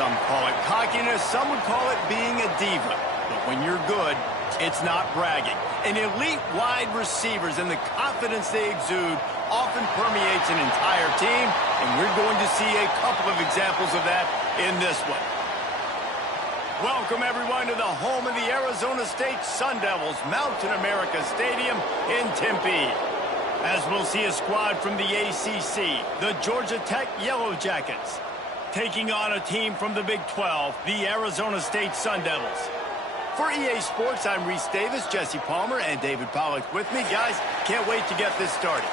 some call it cockiness, some would call it being a diva. But when you're good, it's not bragging. And elite wide receivers and the confidence they exude often permeates an entire team, and we're going to see a couple of examples of that in this one. Welcome, everyone, to the home of the Arizona State Sun Devils, Mountain America Stadium in Tempe. As we'll see a squad from the ACC, the Georgia Tech Yellow Jackets, taking on a team from the Big 12, the Arizona State Sun Devils. For EA Sports, I'm Reese Davis, Jesse Palmer, and David Pollack with me. Guys, can't wait to get this started.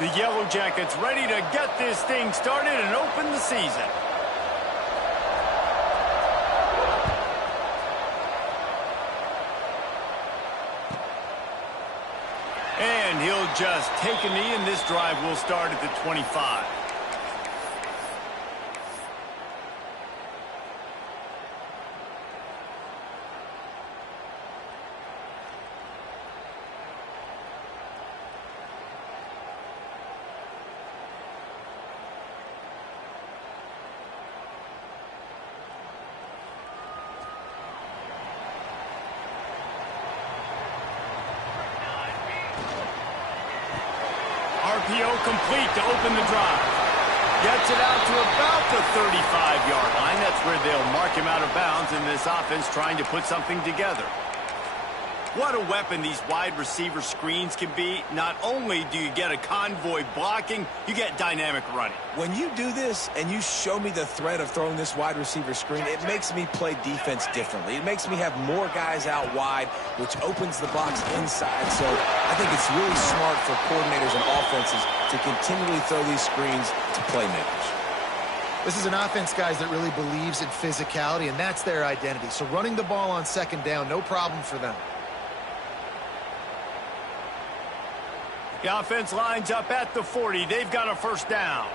The Yellow Jackets ready to get this thing started and open the season. And he'll just take a knee, and this drive will start at the 25. RPO complete to open the drive. Gets it out to about the 35-yard line. That's where they'll mark him out of bounds in this offense trying to put something together. What a weapon these wide receiver screens can be. Not only do you get a convoy blocking, you get dynamic running. When you do this and you show me the threat of throwing this wide receiver screen, it makes me play defense differently. It makes me have more guys out wide, which opens the box inside. So I think it's really smart for coordinators and offenses to continually throw these screens to playmakers. This is an offense, guys, that really believes in physicality, and that's their identity. So running the ball on second down, no problem for them. The offense lines up at the 40. They've got a first down.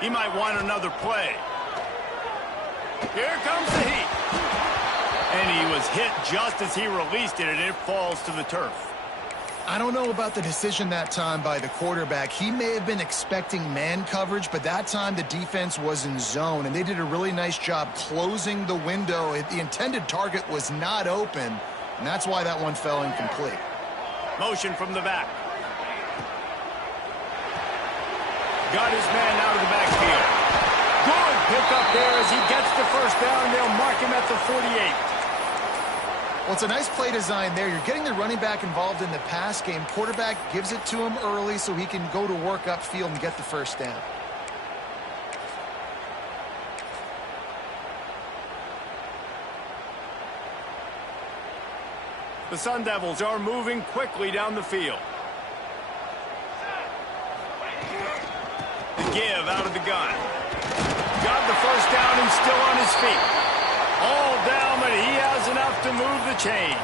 He might want another play. Here comes the heat. And he was hit just as he released it, and it falls to the turf. I don't know about the decision that time by the quarterback. He may have been expecting man coverage, but that time the defense was in zone, and they did a really nice job closing the window. The intended target was not open, and that's why that one fell incomplete. Motion from the back. Got his man out of the backfield. Good pickup there as he gets the first down. They'll mark him at the 48. Well, it's a nice play design there. You're getting the running back involved in the pass game. Quarterback gives it to him early so he can go to work upfield and get the first down. The Sun Devils are moving quickly down the field. The give out of the gun. Got the first down and still on his feet. All down, but he has enough to move the chains.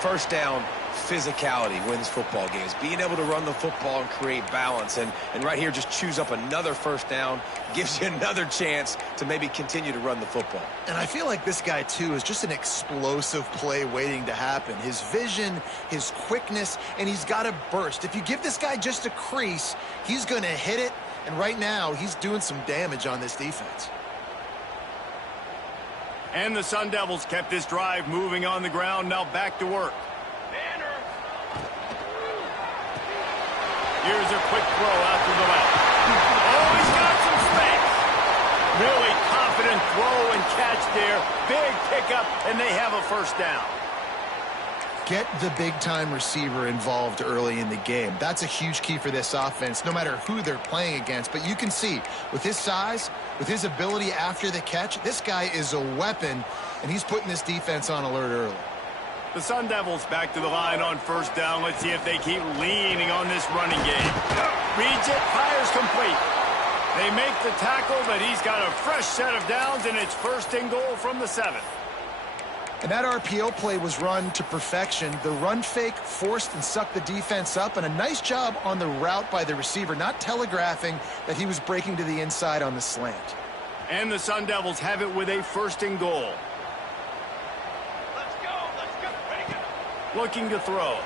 First down, physicality wins football games. Being able to run the football and create balance. And right here, just choose up another first down. Gives you another chance to maybe continue to run the football. And I feel like this guy, too, is just an explosive play waiting to happen. His vision, his quickness, and he's got a burst. If you give this guy just a crease, he's going to hit it. And right now, he's doing some damage on this defense. And the Sun Devils kept this drive moving on the ground. Now back to work. Here's a quick throw out to the left. Oh, he's got some space. Really confident throw and catch there. Big pickup, and they have a first down. Get the big-time receiver involved early in the game. That's a huge key for this offense, no matter who they're playing against. But you can see, with his size, with his ability after the catch, this guy is a weapon, and he's putting this defense on alert early. The Sun Devils back to the line on first down. Let's see if they keep leaning on this running game. Reads it, fires complete. They make the tackle, but he's got a fresh set of downs, and it's 1st and goal from the 7. And that RPO play was run to perfection. The run fake forced and sucked the defense up, and a nice job on the route by the receiver, not telegraphing that he was breaking to the inside on the slant. And the Sun Devils have it with a 1st and goal. Let's go. Ready, go. Looking to throw.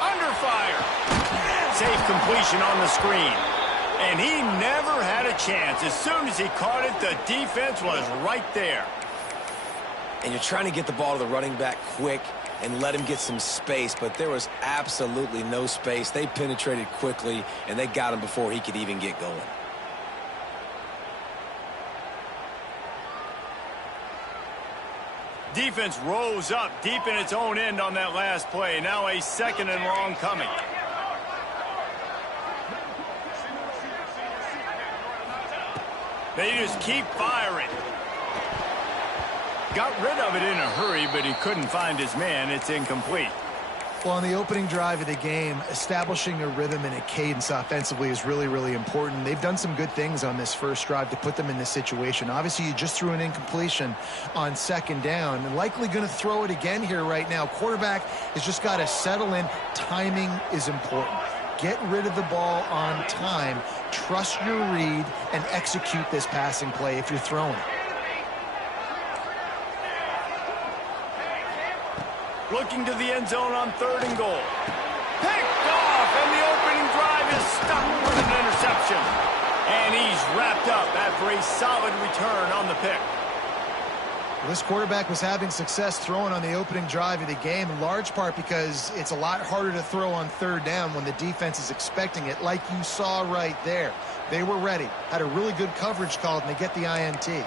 Under fire. Safe completion on the screen. And he never had a chance. As soon as he caught it, the defense was right there. And you're trying to get the ball to the running back quick and let him get some space, but there was absolutely no space. They penetrated quickly, and they got him before he could even get going. Defense rose up deep in its own end on that last play. Now a 2nd and long coming. They just keep firing. Got rid of it in a hurry, but he couldn't find his man. It's incomplete. Well, on the opening drive of the game, establishing a rhythm and a cadence offensively is really, really important. They've done some good things on this first drive to put them in this situation. Obviously, you just threw an incompletion on 2nd down, and likely going to throw it again here right now. Quarterback has just got to settle in. Timing is important. Get rid of the ball on time. Trust your read and execute this passing play if you're throwing it. Looking to the end zone on 3rd and goal. Picked off, and the opening drive is stopped with an interception. And he's wrapped up after a solid return on the pick. Well, this quarterback was having success throwing on the opening drive of the game, in large part because it's a lot harder to throw on 3rd down when the defense is expecting it, like you saw right there. They were ready, had a really good coverage called, and they get the INT.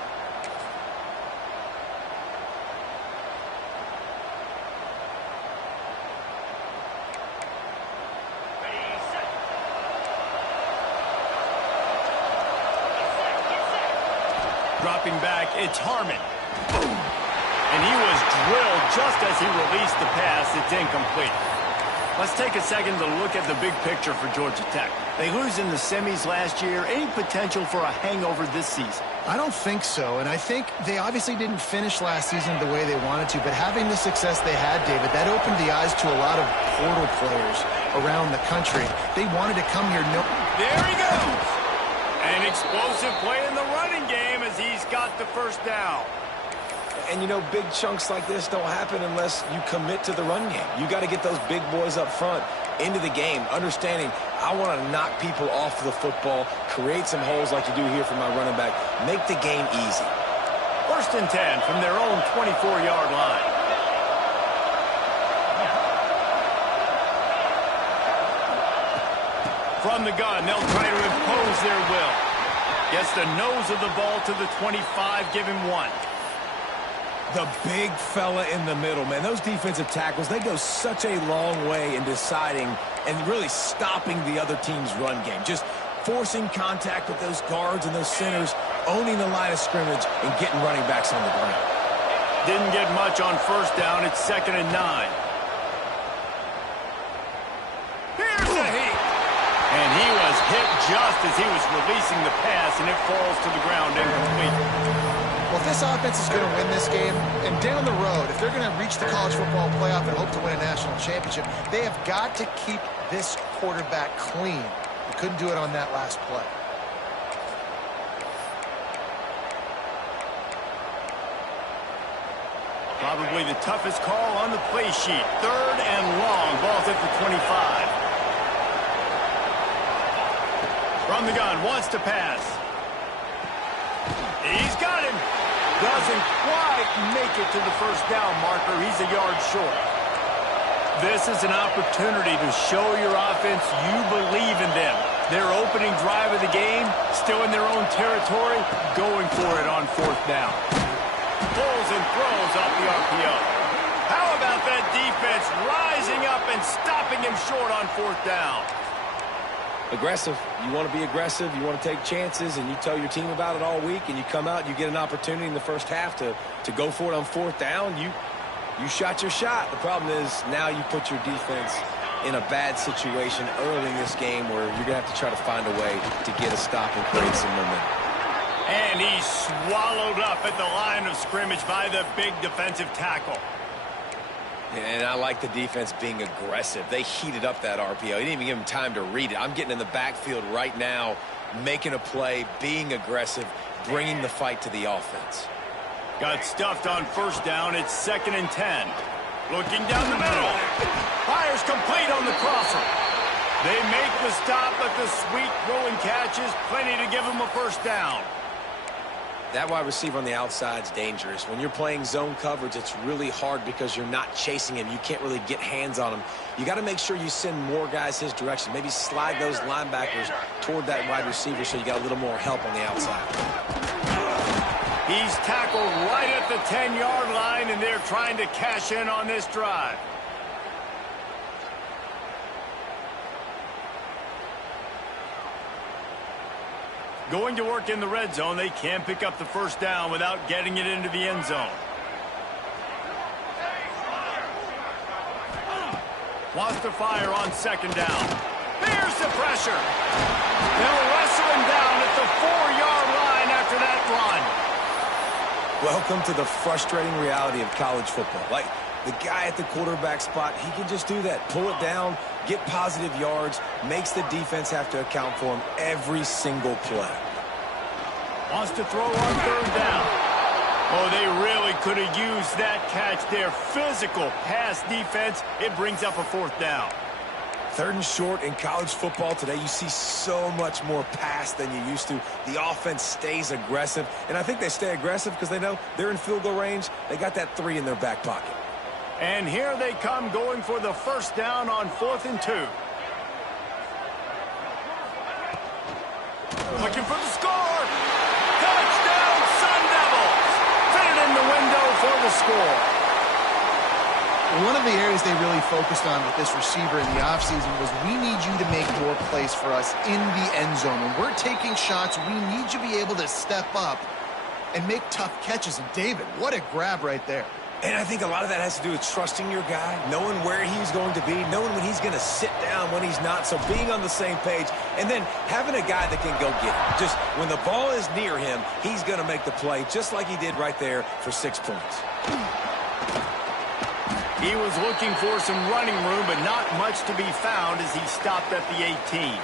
Dropping back, it's Harmon. Boom. And he was drilled just as he released the pass. It's incomplete. Let's take a second to look at the big picture for Georgia Tech. They lose in the semis last year. Any potential for a hangover this season? I don't think so, and I think they obviously didn't finish last season the way they wanted to, but having the success they had, David, that opened the eyes to a lot of portal players around the country. They wanted to come here. There he goes! An explosive play in the running game as he's got the 1st down. And, you know, big chunks like this don't happen unless you commit to the run game. You got to get those big boys up front into the game, understanding I want to knock people off the football, create some holes like you do here for my running back, make the game easy. 1st and 10 from their own 24-yard line. From the gun, they'll try to impose their will. Gets the nose of the ball to the 25, give him 1. The big fella in the middle, man. Those defensive tackles, they go such a long way in deciding and really stopping the other team's run game. Just forcing contact with those guards and those centers, owning the line of scrimmage, and getting running backs on the ground. Didn't get much on 1st down. It's 2nd and 9. Here's the heat. And he was hit just as he was releasing the pass, and it falls to the ground incomplete. Well, if this offense is going to win this game, and down the road, if they're going to reach the college football playoff and hope to win a national championship, they have got to keep this quarterback clean. They couldn't do it on that last play. Probably the toughest call on the play sheet. 3rd and long. Ball's at the 25. From the gun, wants to pass. He's got him. Doesn't quite make it to the 1st down marker. He's a yard short. This is an opportunity to show your offense you believe in them. Their opening drive of the game, still in their own territory, going for it on 4th down. Pulls and throws off the RPO. How about that defense rising up and stopping him short on 4th down? Aggressive. You want to be aggressive. You want to take chances, and you tell your team about it all week, and you come out and you get an opportunity in the 1st half to go for it on 4th down. You shot your shot. The problem is now you put your defense in a bad situation early in this game where you're going to have to try to find a way to get a stop and create some momentum. And he's swallowed up at the line of scrimmage by the big defensive tackle. And I like the defense being aggressive. They heated up that RPO. He didn't even give him time to read it. I'm getting in the backfield right now, making a play, being aggressive, bringing the fight to the offense. Got stuffed on first down. It's 2nd and 10. Looking down the middle. Fires complete on the crosser. They make the stop, but the sweet throwing catch is plenty to give them a first down. That wide receiver on the outside is dangerous. When you're playing zone coverage, it's really hard because you're not chasing him. You can't really get hands on him. You got to make sure you send more guys his direction. Maybe slide those linebackers toward that wide receiver so you got a little more help on the outside. He's tackled right at the 10-yard line, and they're trying to cash in on this drive. Going to work in the red zone, they can't pick up the first down without getting it into the end zone. Wants to fire on 2nd down. Here's the pressure. They'll wrestle him down at the 4-yard line after that run. Welcome to the frustrating reality of college football. Like, the guy at the quarterback spot, he can just do that. Pull it down, get positive yards, makes the defense have to account for him every single play. Wants to throw on 3rd down. Oh, they really could have used that catch there. Physical pass defense. It brings up a 4th down. 3rd and short in college football today. You see so much more pass than you used to. The offense stays aggressive, and I think they stay aggressive because they know they're in field goal range. They got that 3 in their back pocket. And here they come going for the first down on 4th and 2. Looking for the score. Touchdown, Sun Devils. Fit it in the window for the score. One of the areas they really focused on with this receiver in the offseason was we need you to make more plays for us in the end zone. When we're taking shots, we need you to be able to step up and make tough catches. And David, what a grab right there. And I think a lot of that has to do with trusting your guy, knowing where he's going to be, knowing when he's going to sit down, when he's not, so being on the same page, and then having a guy that can go get it. Just when the ball is near him, he's going to make the play, just like he did right there for 6 points. He was looking for some running room, but not much to be found as he stopped at the 18.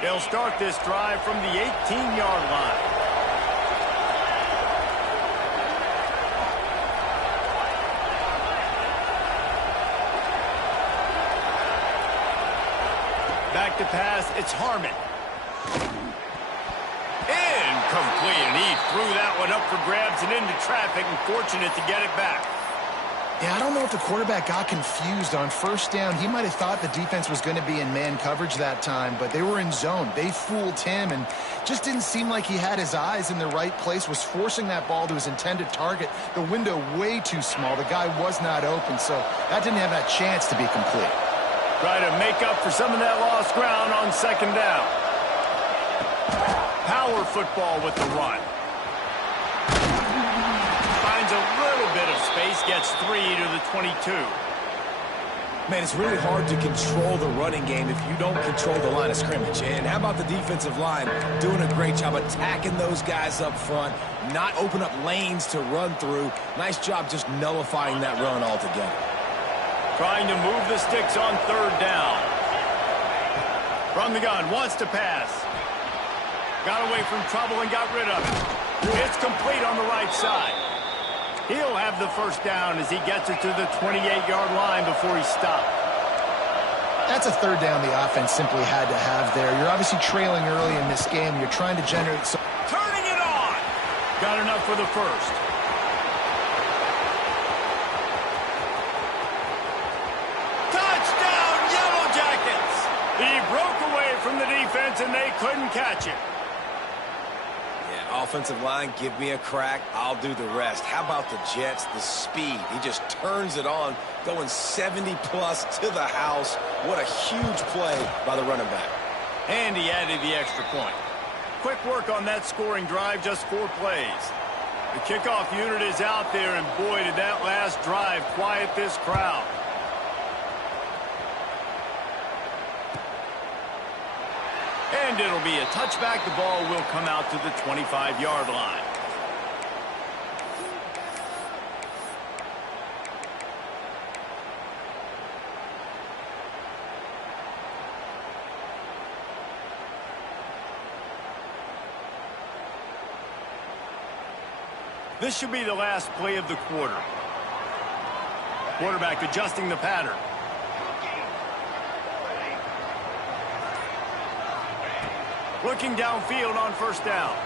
They'll start this drive from the 18-yard line. Back to pass, it's Harmon. Incomplete, and he threw that one up for grabs and into traffic, and fortunate to get it back. Yeah, I don't know if the quarterback got confused on first down. He might have thought the defense was going to be in man coverage that time, but they were in zone. They fooled him and just didn't seem like he had his eyes in the right place, was forcing that ball to his intended target. The window way too small. The guy was not open, so that didn't have that chance to be complete. Try to make up for some of that lost ground on 2nd down. Power football with the run. Finds a little bit of space, gets 3 to the 22. Man, it's really hard to control the running game if you don't control the line of scrimmage. And how about the defensive line doing a great job attacking those guys up front, not open up lanes to run through. Nice job just nullifying that run altogether. Trying to move the sticks on 3rd down. From the gun, wants to pass. Got away from trouble and got rid of it. It's complete on the right side. He'll have the first down as he gets it to the 28-yard line before he stopped. That's a 3rd down the offense simply had to have there. You're obviously trailing early in this game. You're trying to generate some... Turning it on! Got enough for the first. Touchdown, Yellow Jackets! He broke away from the defense and they couldn't catch it. Yeah, offensive line, give me a crack. I'll do the rest. How about the Jets? The speed. He just turns it on, going 70-plus to the house. What a huge play by the running back. And he added the extra point. Quick work on that scoring drive, just 4 plays. The kickoff unit is out there, and boy, did that last drive quiet this crowd. And it'll be a touchback. The ball will come out to the 25-yard line. This should be the last play of the quarter. Quarterback adjusting the pattern. Looking downfield on first down.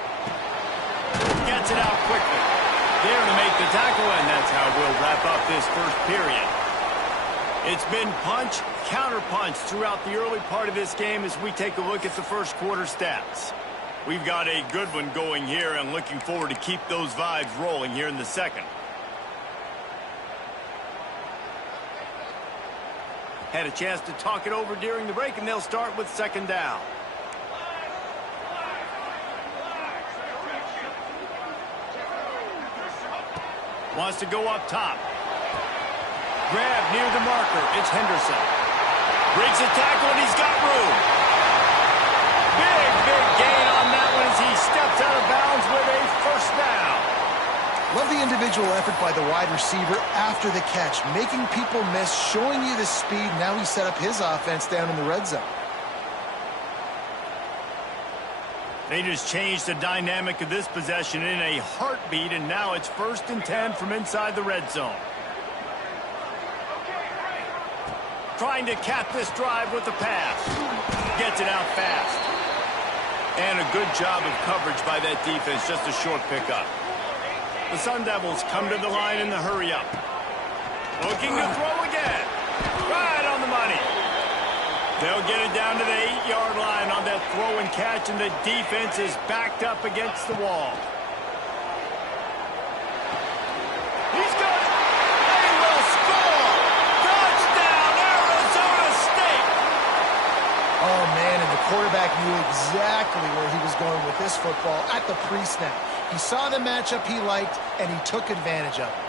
Gets it out quickly. There to make the tackle, and that's how we'll wrap up this first period. It's been punch, counter punch throughout the early part of this game as we take a look at the first quarter stats. We've got a good one going here, and looking forward to keep those vibes rolling here in the second. Had a chance to talk it over during the break, and they'll start with second down. Wants to go up top. Grab near the marker. It's Henderson. Breaks a tackle, and he's got room. Big gain on that one as he steps out of bounds with a first down. Love the individual effort by the wide receiver after the catch, making people miss, showing you the speed. Now he set up his offense down in the red zone. They just changed the dynamic of this possession in a heartbeat, and now it's 1st and 10 from inside the red zone. Trying to cap this drive with the pass. Gets it out fast. And a good job of coverage by that defense, just a short pickup. The Sun Devils come to the line in the hurry-up. Looking to throw again. Right on the money. They'll get it down to the 8-yard line on that throw and catch, and the defense is backed up against the wall. He's got it. They will score. Touchdown, Arizona State. Oh, man, and the quarterback knew exactly where he was going with this football at the pre-snap. He saw the matchup he liked, and he took advantage of it.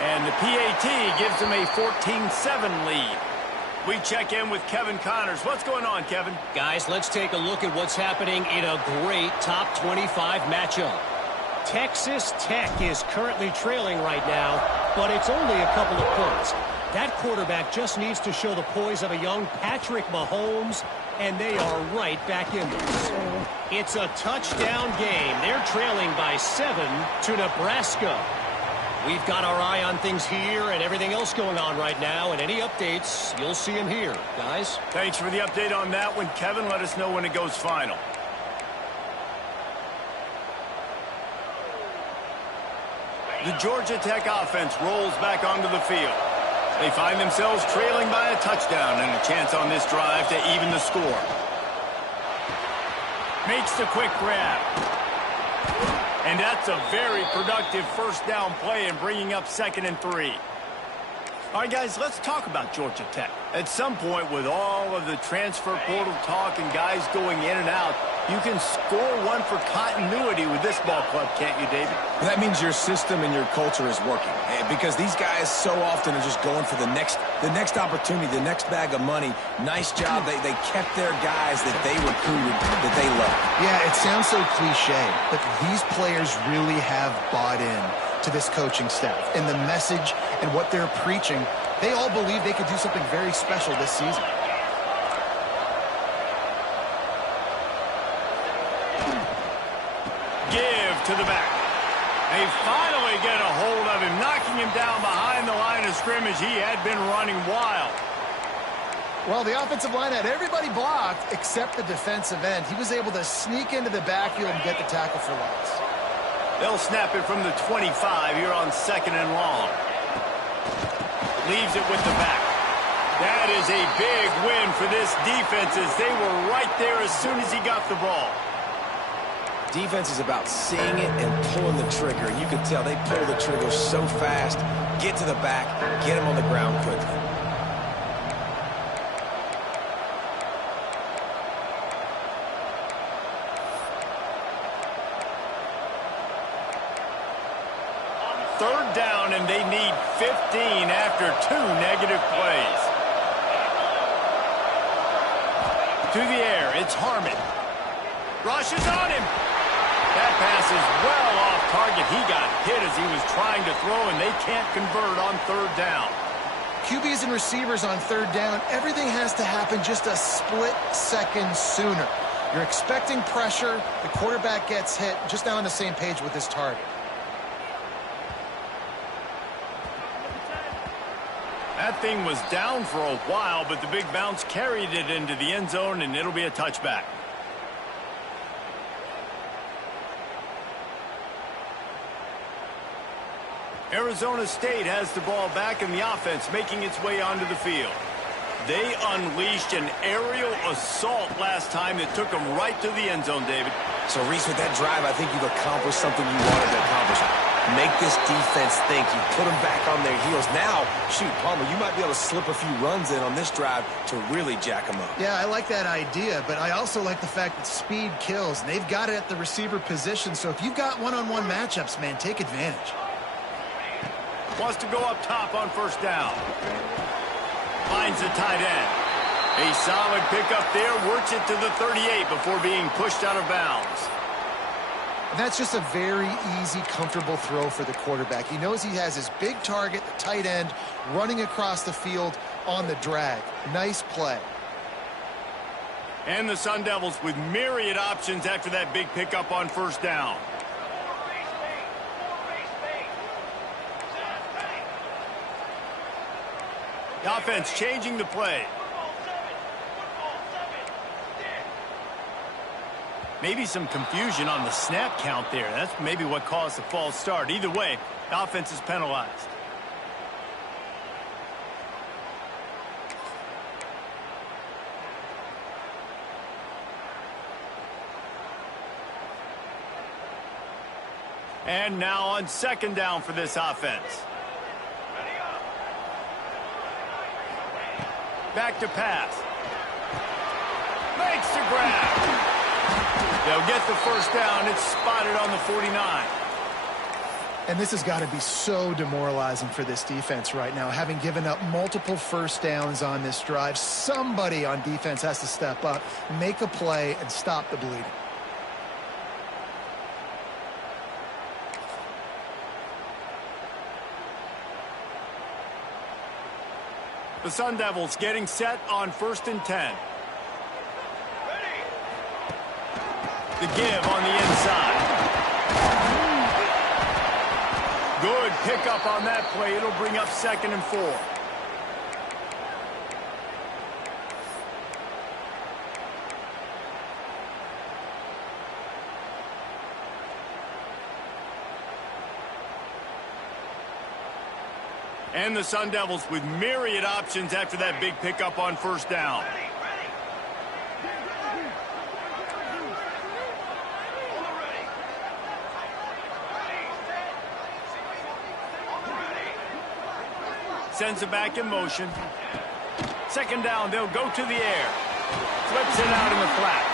And the PAT gives them a 14-7 lead. We check in with Kevin Connors. What's going on, Kevin? Guys, let's take a look at what's happening in a great top 25 matchup. Texas Tech is currently trailing right now, but it's only a couple of points. That quarterback just needs to show the poise of a young Patrick Mahomes, and they are right back in this. It's a touchdown game. They're trailing by 7 to Nebraska. We've got our eye on things here and everything else going on right now, and any updates, you'll see them here, guys. Thanks for the update on that one, Kevin. Let us know when it goes final. The Georgia Tech offense rolls back onto the field. They find themselves trailing by a touchdown and a chance on this drive to even the score. Makes the quick grab. And that's a very productive first down play and bringing up 2nd and 3. All right, guys, let's talk about Georgia Tech. At some point, with all of the transfer portal talk and guys going in and out, you can score one for continuity with this ball club, can't you, David? That means your system and your culture is working, because these guys so often are just going for the next opportunity, the next bag of money. Nice job. They kept their guys that they recruited, that they love. Yeah, it sounds so cliche, but these players really have bought in to this coaching staff and the message and what they're preaching. They all believe they could do something very special this season. Give to the back. They finally get a hold of him, knocking him down behind the line of scrimmage. He had been running wild. Well, the offensive line had everybody blocked except the defensive end. He was able to sneak into the backfield and get the tackle for loss. They'll snap it from the 25 here on 2nd and long. Leaves it with the back. That is a big win for this defense as they were right there as soon as he got the ball. Defense is about seeing it and pulling the trigger. You can tell they pull the trigger so fast, get to the back, get him on the ground quickly. Third down, and they need 15 after 2 negative plays. To the air, it's Harmon. Rushes on him. That pass is well off target. He got hit as he was trying to throw, and they can't convert on third down. QBs and receivers on third down, everything has to happen just a split second sooner. You're expecting pressure. The quarterback gets hit. Just now on the same page with his target. That thing was down for a while, but the big bounce carried it into the end zone, and it'll be a touchback. Arizona State has the ball back in the offense, making its way onto the field. They unleashed an aerial assault last time that took them right to the end zone, David. So, Reese, with that drive, I think you've accomplished something you wanted to accomplish. Make this defense think. You put them back on their heels. Now, shoot, Palmer, you might be able to slip a few runs in on this drive to really jack them up. Yeah, I like that idea, but I also like the fact that speed kills. And they've got it at the receiver position, so if you've got one-on-one matchups, man, take advantage. Wants to go up top on first down. Finds the tight end. A solid pickup there. Works it to the 38 before being pushed out of bounds. And that's just a very easy, comfortable throw for the quarterback. He knows he has his big target, the tight end, running across the field on the drag. Nice play. And the Sun Devils with myriad options after that big pickup on first down. The offense changing the play. Maybe some confusion on the snap count there. That's maybe what caused the false start. Either way, the offense is penalized. And now on second down for this offense. Back to pass. Makes the grab. They'll get the first down. It's spotted on the 49. And this has got to be so demoralizing for this defense right now. Having given up multiple first downs on this drive, somebody on defense has to step up, make a play, and stop the bleeding. The Sun Devils getting set on 1st and 10. The give on the inside. Good pickup on that play. It'll bring up 2nd and 4. And the Sun Devils with myriad options after that big pickup on first down. Sends it back in motion. Second down, they'll go to the air. Flips it out in the flat.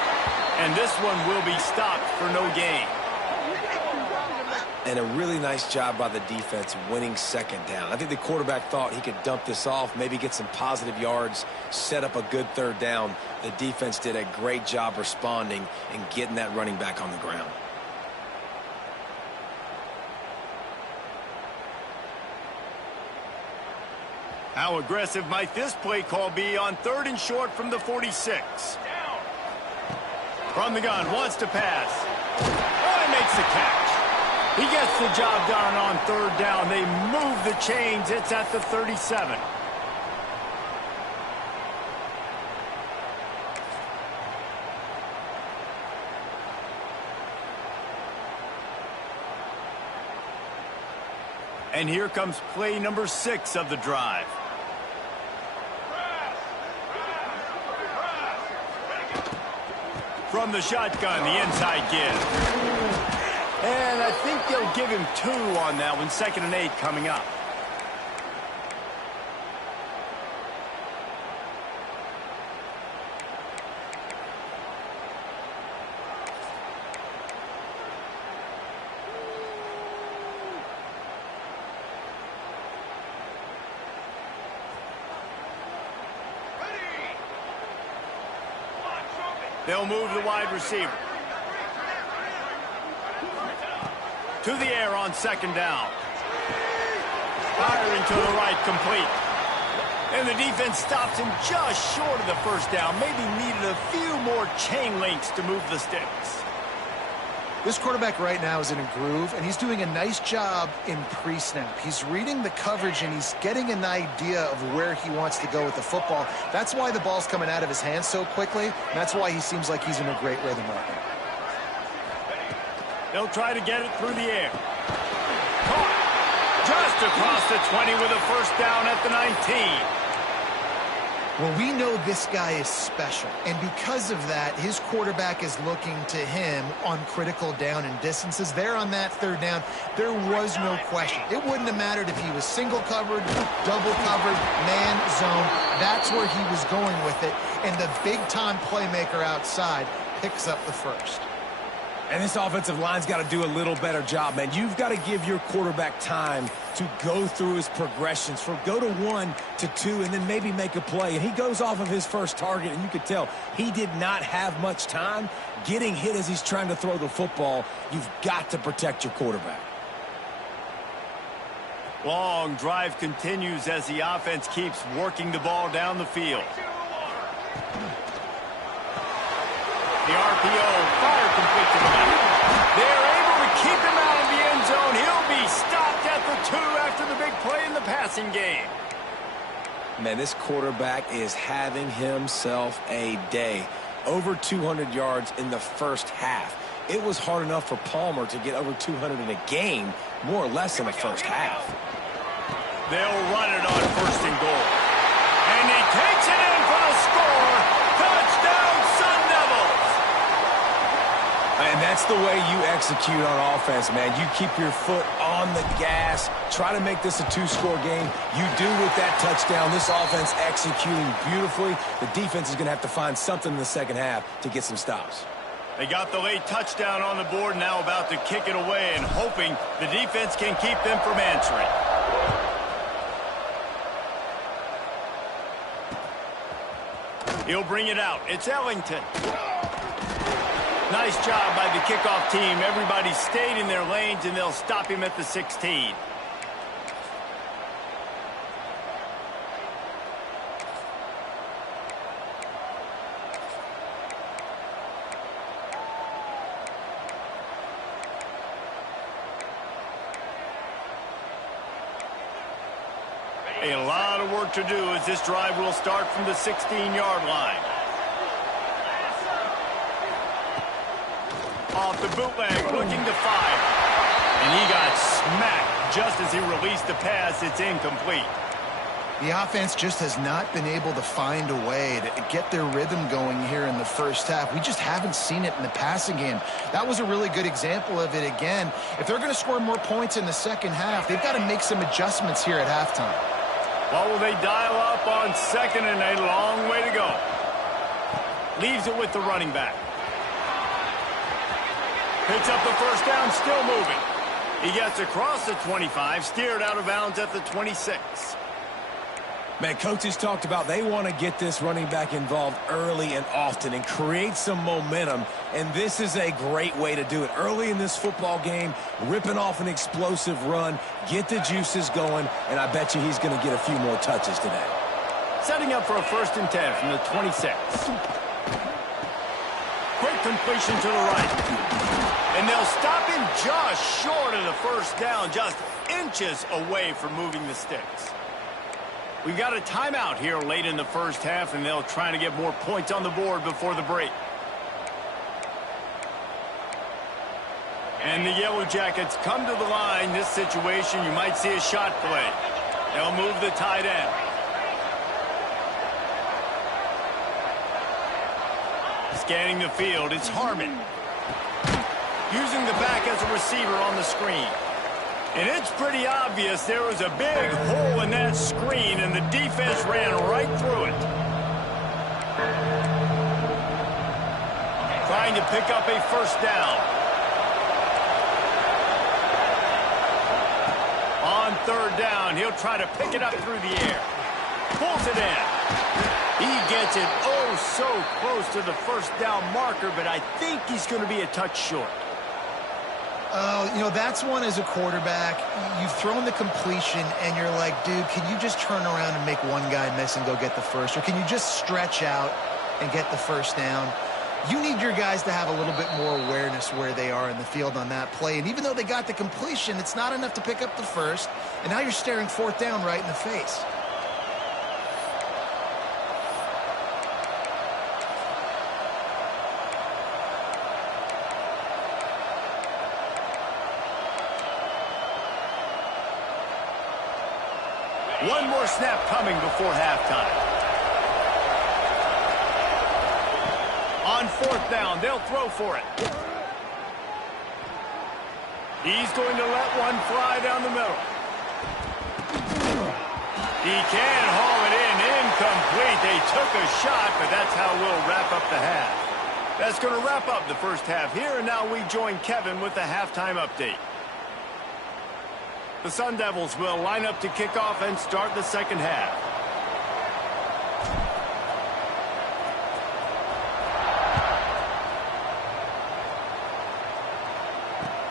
And this one will be stopped for no gain. And a really nice job by the defense winning second down. I think the quarterback thought he could dump this off, maybe get some positive yards, set up a good third down. The defense did a great job responding and getting that running back on the ground. How aggressive might this play call be on 3rd and short from the 46? From the gun, wants to pass. Oh, he makes the catch. He gets the job done on 3rd down. They move the chains. It's at the 37. And here comes play number 6 of the drive. From the shotgun, the inside give. And I think they'll give him 2 on that one. 2nd and 8 coming up. They'll move the wide receiver. To the air on 2nd down. Firing to the right, complete. And the defense stops him just short of the 1st down. Maybe needed a few more chain links to move the sticks. This quarterback right now is in a groove, and he's doing a nice job in pre-snap. He's reading the coverage, and he's getting an idea of where he wants to go with the football. That's why the ball's coming out of his hands so quickly, and that's why he seems like he's in a great rhythm right now. They'll try to get it through the air. Caught just across the 20 with a 1st down at the 19. Well, we know this guy is special, and because of that, his quarterback is looking to him on critical down and distances. There on that 3rd down, there was no question. It wouldn't have mattered if he was single covered, double covered, man, zone. That's where he was going with it, and the big-time playmaker outside picks up the 1st. And this offensive line's got to do a little better job, man. You've got to give your quarterback time to go through his progressions, from go to 1 to 2, and then maybe make a play. And he goes off of his 1st target, and you could tell he did not have much time getting hit as he's trying to throw the football. You've got to protect your quarterback. Long drive continues as the offense keeps working the ball down the field. The RPO, fire complete to the left. They're able to keep him out of the end zone. He'll be stopped at the 2 after the big play in the passing game. Man, this quarterback is having himself a day. Over 200 yards in the 1st half. It was hard enough for Palmer to get over 200 in a game, more or less in the 1st half. They'll run it on 1st and goal. And he takes it in for the score. Touchdown, Sun Devils! And that's the way you execute on offense, man. You keep your foot on the gas. Try to make this a 2-score game. You do with that touchdown. This offense executing beautifully. The defense is going to have to find something in the 2nd half to get some stops. They got the late touchdown on the board, now about to kick it away and hoping the defense can keep them from answering. He'll bring it out. It's Ellington. Nice job by the kickoff team. Everybody stayed in their lanes, and they'll stop him at the 16. A lot of work to do as this drive will start from the 16-yard line. Off the bootleg, looking to fire. And he got smacked just as he released the pass. It's incomplete. The offense just has not been able to find a way to get their rhythm going here in the 1st half. We just haven't seen it in the passing game. That was a really good example of it again. If they're going to score more points in the 2nd half, they've got to make some adjustments here at halftime. Well, will they dial up on 2nd and a long way to go? Leaves it with the running back. Picks up the 1st down, still moving. He gets across the 25, steered out of bounds at the 26. Man, coaches talked about they want to get this running back involved early and often and create some momentum, and this is a great way to do it. Early in this football game, ripping off an explosive run, get the juices going, and I bet you he's going to get a few more touches today. Setting up for a 1st and 10 from the 26. Quick completion to the right. And they'll stop him just short of the 1st down, just inches away from moving the sticks. We've got a timeout here late in the 1st half, and they'll try to get more points on the board before the break. And the Yellow Jackets come to the line. This situation, you might see a shot play. They'll move the tight end. Scanning the field, it's Harmon. Using the back as a receiver on the screen. And it's pretty obvious there was a big hole in that screen, and the defense ran right through it. Trying to pick up a first down. On third down, he'll try to pick it up through the air. Pulls it in. He gets it oh so close to the first down marker, but I think he's going to be a touch short. You know, that's one as a quarterback. You've thrown the completion, and you're like, dude, can you just turn around and make one guy miss and go get the first? Or can you just stretch out and get the first down? You need your guys to have a little bit more awareness where they are in the field on that play. And even though they got the completion, it's not enough to pick up the first. And now you're staring fourth down right in the face. One more snap coming before halftime. On fourth down, they'll throw for it. He's going to let one fly down the middle. He can haul it in, incomplete. They took a shot, but that's how we'll wrap up the half. That's going to wrap up the first half here, and now we join Kevin with the halftime update. The Sun Devils will line up to kick off and start the second half.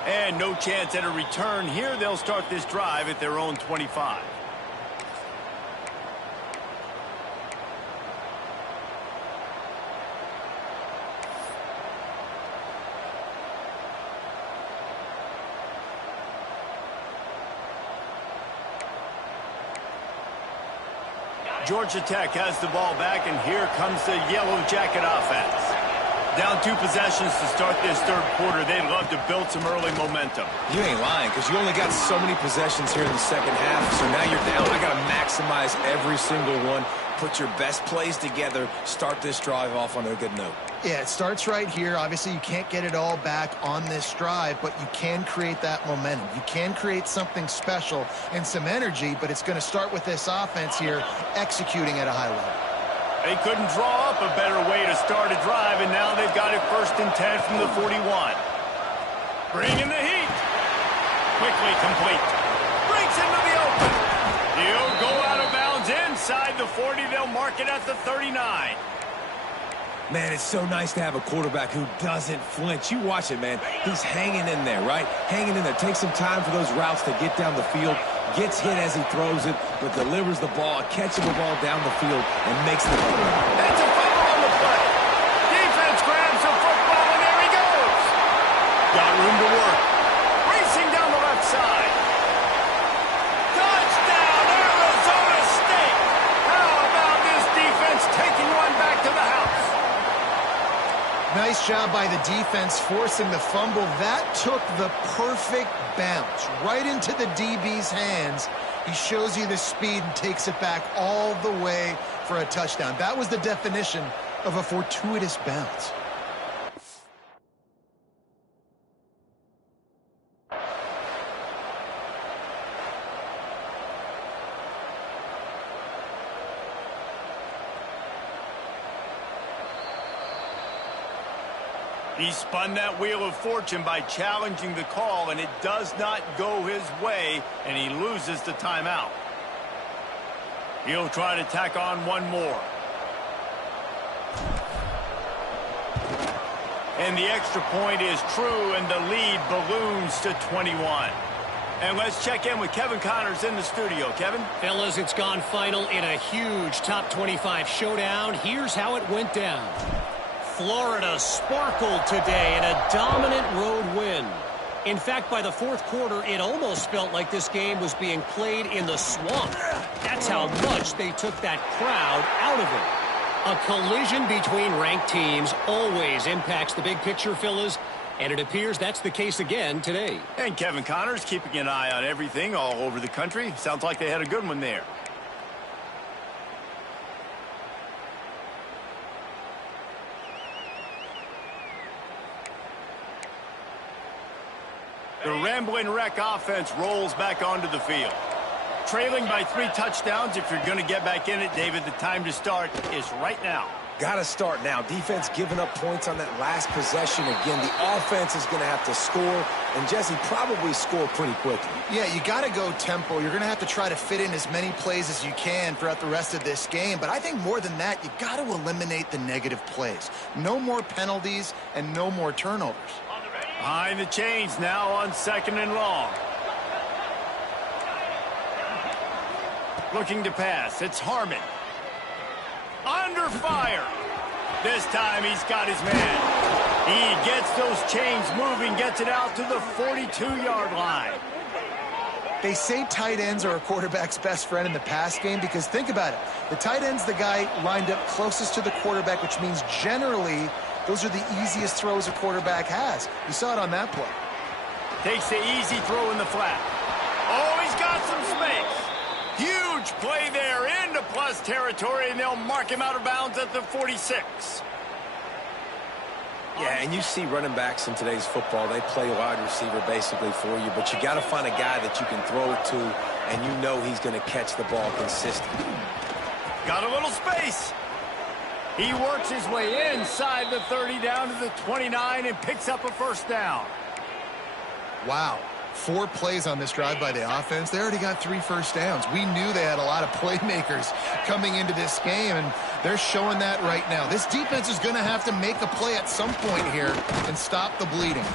And no chance at a return here. They'll start this drive at their own 25. Georgia Tech has the ball back, and here comes the Yellow Jacket offense. Down 2 possessions to start this third quarter. They'd love to build some early momentum. You ain't lying, because you only got so many possessions here in the second half, so now you're down. I got to maximize every single one. Put your best plays together. Start this drive off on a good note. Yeah, it starts right here. Obviously, you can't get it all back on this drive, but you can create that momentum. You can create something special and some energy, but it's going to start with this offense here executing at a high level. They couldn't draw up a better way to start a drive, and now they've got it 1st and 10 from the 41. Bringing the heat. Quickly complete. Breaks into the open. He'll go out of bounds inside the 40. They'll mark it at the 39. Man, it's so nice to have a quarterback who doesn't flinch. You watch it, man. He's hanging in there, right? Hanging in there. Takes some time for those routes to get down the field. Gets hit as he throws it, but delivers the ball, a catchable ball down the field, and makes the play. That's a foul on the play. Defense grabs the football, and there he goes. Got room to work. Racing down the left side. Touchdown, Arizona State. How about this defense taking one back to the house? Nice job by the defense forcing the fumble. That took the perfect bounce right into the DB's hands. He shows you the speed and takes it back all the way for a touchdown. That was the definition of a fortuitous bounce. He spun that wheel of fortune by challenging the call, and it does not go his way, and he loses the timeout. He'll try to tack on one more. And the extra point is true, and the lead balloons to 21. And let's check in with Kevin Connors in the studio. Kevin? Fellas, it's gone final in a huge top 25 showdown. Here's how it went down. Florida sparkled today in a dominant road win. In fact, by the fourth quarter, it almost felt like this game was being played in the swamp. That's how much they took that crowd out of it. A collision between ranked teams always impacts the big picture, fellas, and it appears that's the case again today. And Kevin Connors keeping an eye on everything all over the country. Sounds like they had a good one there. The Rambling Wreck offense rolls back onto the field. Trailing by 3 touchdowns. If you're going to get back in it, David, the time to start is right now. Got to start now. Defense giving up points on that last possession. Again, the offense is going to have to score, and Jesse probably score pretty quickly. Yeah, you got to go tempo. You're going to have to try to fit in as many plays as you can throughout the rest of this game. But I think more than that, you got to eliminate the negative plays. No more penalties and no more turnovers. Behind the chains now on 2nd and long. Looking to pass. It's Harmon. Under fire. This time he's got his man. He gets those chains moving, gets it out to the 42-yard line. They say tight ends are a quarterback's best friend in the pass game because think about it. The tight end's the guy lined up closest to the quarterback, which means generally those are the easiest throws a quarterback has. You saw it on that play. Takes the easy throw in the flat. Oh, he's got some space. Huge play there into plus territory, and they'll mark him out of bounds at the 46. Yeah, and you see running backs in today's football, they play wide receiver basically for you, but you got to find a guy that you can throw it to, and you know he's going to catch the ball consistently. Got a little space. He works his way inside the 30 down to the 29 and picks up a first down. Wow. 4 plays on this drive by the offense. They already got 3 first downs. We knew they had a lot of playmakers coming into this game, and they're showing that right now. This defense is going to have to make a play at some point here and stop the bleeding.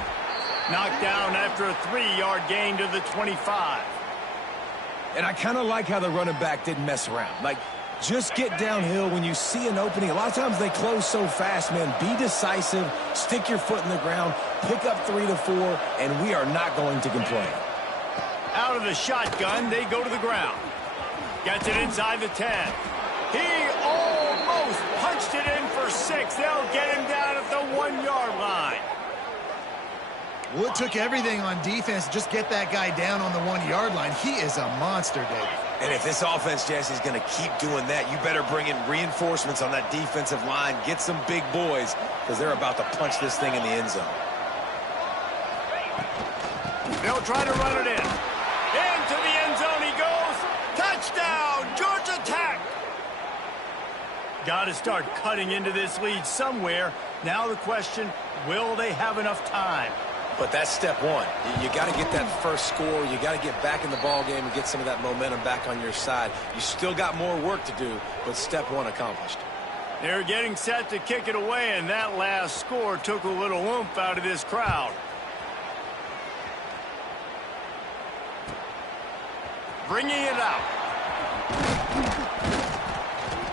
Knocked down after a 3-yard gain to the 25. And I kind of like how the running back didn't mess around. Like, just get downhill when you see an opening. A lot of times they close so fast, man. Be decisive, stick your foot in the ground, pick up 3 to 4, and we are not going to complain. Out of the shotgun, they go to the ground. Gets it inside the 10. He almost punched it in for 6. They'll get him down at the 1-yard line. Well, it took everything on defense to just get that guy down on the 1-yard line. He is a monster, David. And if this offense, Jesse, is going to keep doing that, you better bring in reinforcements on that defensive line. Get some big boys, because they're about to punch this thing in the end zone. They'll try to run it in. Into the end zone he goes. Touchdown, Georgia Tech. Got to start cutting into this lead somewhere. Now the question, will they have enough time? But that's step one. You got to get that first score. You got to get back in the ball game and get some of that momentum back on your side. You still got more work to do, but step one accomplished. They're getting set to kick it away, and that last score took a little oomph out of this crowd. Bringing it out.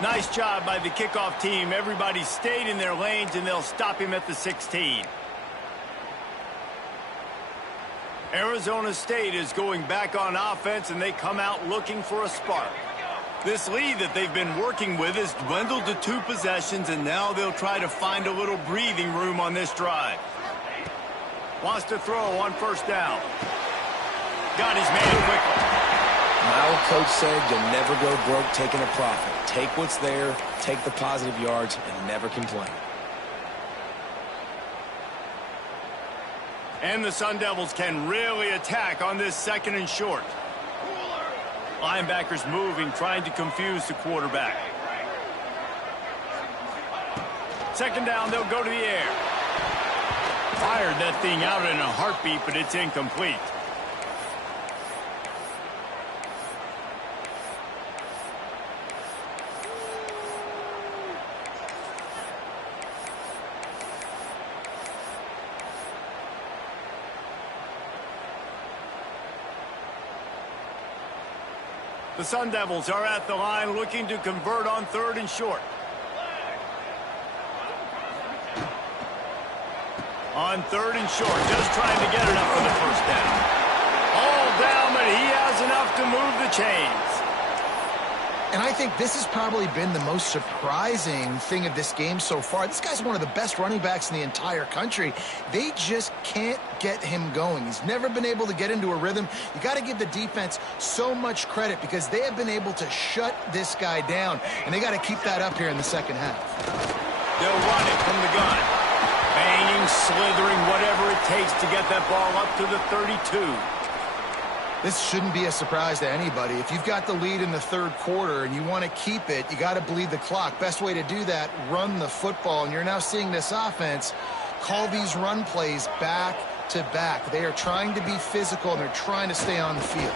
Nice job by the kickoff team. Everybody stayed in their lanes, and they'll stop him at the 16. Arizona State is going back on offense, and they come out looking for a spark. This lead that they've been working with has dwindled to 2 possessions, and now they'll try to find a little breathing room on this drive. Wants to throw on first down. Got his man quickly. My old coach said you'll never go broke taking a profit. Take what's there, take the positive yards, and never complain. And the Sun Devils can really attack on this 2nd and short. Linebackers moving, trying to confuse the quarterback. 2nd down, they'll go to the air. Fired that thing out in a heartbeat, but it's incomplete. The Sun Devils are at the line looking to convert on 3rd and short. On 3rd and short, just trying to get enough for the first down. All down, but he has enough to move the chains. And I think this has probably been the most surprising thing of this game so far. This guy's one of the best running backs in the entire country. They just can't get him going. He's never been able to get into a rhythm. You got to give the defense so much credit because they have been able to shut this guy down, and they got to keep that up here in the 2nd half. They'll run it from the gun. Banging, slithering, whatever it takes to get that ball up to the 32. This shouldn't be a surprise to anybody. If you've got the lead in the third quarter and you want to keep it, you got to bleed the clock. Best way to do that, run the football. And you're now seeing this offense call these run plays back to back. They are trying to be physical, and they're trying to stay on the field.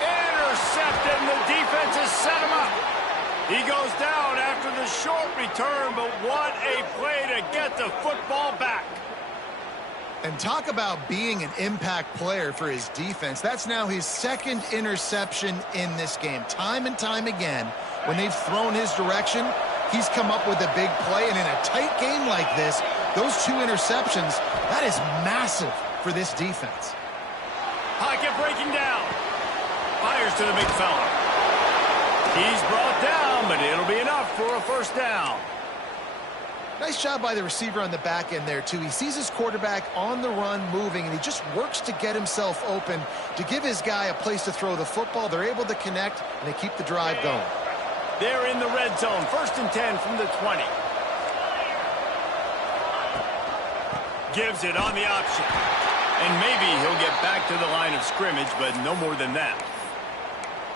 Intercepted, and the defense has set him up. He goes down after the short return, but what a play to get the football back. And talk about being an impact player for his defense. That's now his second interception in this game. Time and time again, when they've thrown his direction, he's come up with a big play. And in a tight game like this, those 2 interceptions, that is massive for this defense. Pocket breaking down. Fires to the big fella. He's brought down, but it'll be enough for a first down. Nice job by the receiver on the back end there, too. He sees his quarterback on the run moving, and he just works to get himself open to give his guy a place to throw the football. They're able to connect, and they keep the drive going. They're in the red zone. 1st and 10 from the 20. Gives it on the option. And maybe he'll get back to the line of scrimmage, but no more than that.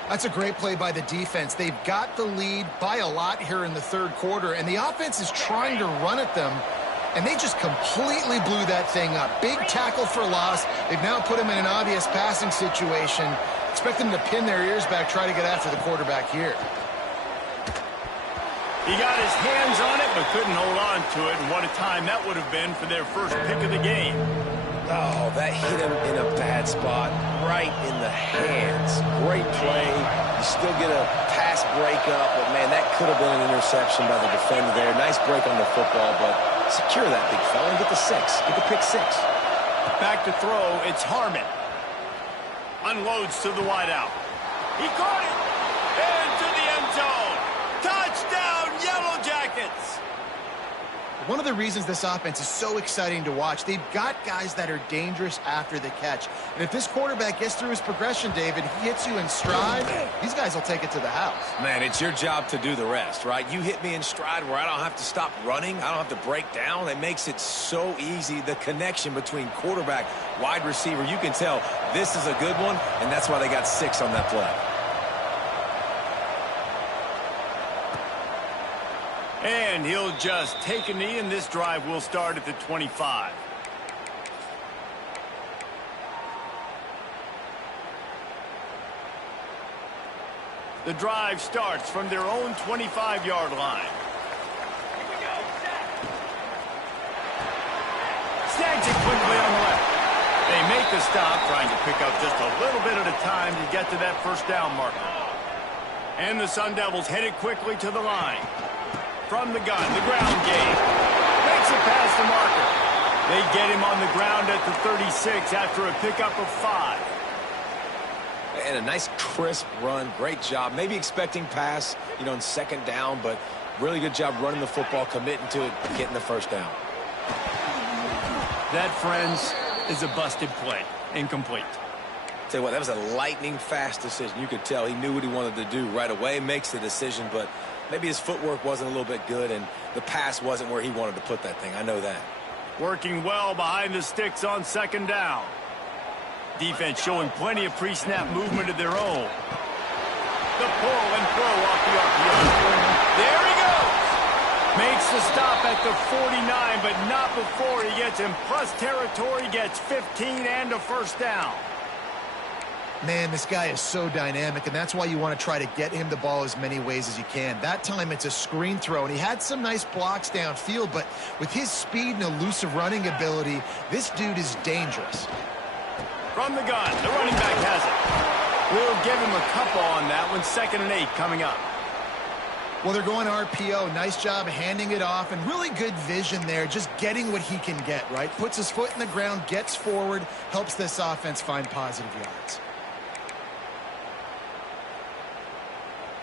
That's a great play by the defense. They've got the lead by a lot here in the third quarter, and the offense is trying to run at them, and they just completely blew that thing up. Big tackle for loss. They've now put him in an obvious passing situation. Expect them to pin their ears back, try to get after the quarterback here. He got his hands on it, but couldn't hold on to it, and what a time that would have been for their first pick of the game. Oh, that hit him in a bad spot, right in the hands. Great play. You still get a pass breakup, but, man, that could have been an interception by the defender there. Nice break on the football, but secure that big fella and get the 6. Get the pick 6. Back to throw, it's Harmon. Unloads to the wideout. He caught it! Into the end zone! Touchdown, Yellow Jackets! One of the reasons this offense is so exciting to watch, they've got guys that are dangerous after the catch. And if this quarterback gets through his progression, David, he hits you in stride, these guys will take it to the house. Man, it's your job to do the rest, right? You hit me in stride where I don't have to stop running. I don't have to break down. It makes it so easy. The connection between quarterback, wide receiver, you can tell this is a good one, and that's why they got 6 on that play. And he'll just take a knee, and this drive will start at the 25. The drive starts from their own 25-yard line. Snags it quickly on the left. They make the stop, trying to pick up just a little bit at a time to get to that first down marker. And the Sun Devils headed quickly to the line. From the gun, the ground game. Makes it past the marker. They get him on the ground at the 36 after a pickup of 5. And a nice crisp run. Great job. Maybe expecting pass, you know, in 2nd down, but really good job running the football, committing to it, getting the first down. That, friends, is a busted play. Incomplete. Tell you what, that was a lightning-fast decision. You could tell he knew what he wanted to do right away, makes the decision, but maybe his footwork wasn't a little bit good, and the pass wasn't where he wanted to put that thing. I know that. Working well behind the sticks on 2nd down. Defense showing plenty of pre-snap movement of their own. The pull and throw off the RPO. There he goes! Makes the stop at the 49, but not before he gets in plus territory, gets 15 and a first down. Man, this guy is so dynamic, and that's why you want to try to get him the ball as many ways as you can. That time it's a screen throw, and he had some nice blocks downfield, but with his speed and elusive running ability, this dude is dangerous. From the gun, the running back has it. We'll give him a couple on that one. 2nd and 8 coming up. Well, they're going RPO. Nice job handing it off, and really good vision there, just getting what he can get, right? Puts his foot in the ground, gets forward, helps this offense find positive yards.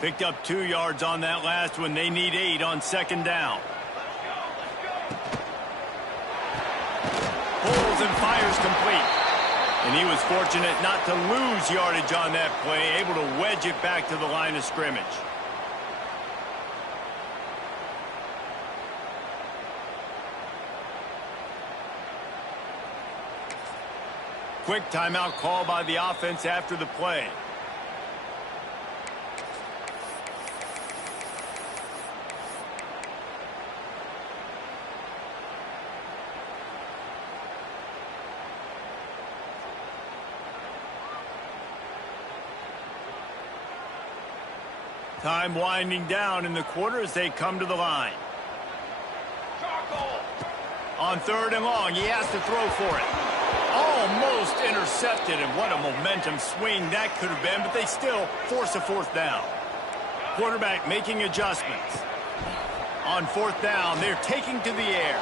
Picked up 2 yards on that last one. They need 8 on 2nd down. Pulls and fires complete. And he was fortunate not to lose yardage on that play, able to wedge it back to the line of scrimmage. quick timeout call by the offense after the play. Time winding down in the quarter as they come to the line. On 3rd and long, he has to throw for it. Almost intercepted, and what a momentum swing that could have been, but they still force a 4th down. Quarterback making adjustments. On 4th down, they're taking to the air.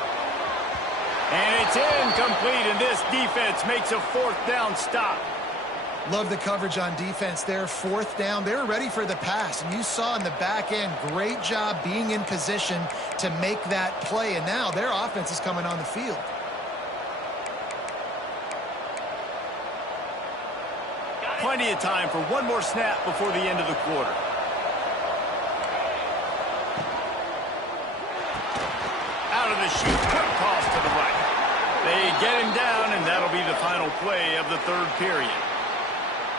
And it's incomplete, and this defense makes a 4th down stop. Love the coverage on defense there. 4th down. They were ready for the pass. And you saw in the back end, great job being in position to make that play. And now their offense is coming on the field. Plenty of time for one more snap before the end of the quarter. Out of the chute. Quick toss to the right. They get him down, and that'll be the final play of the 3rd period.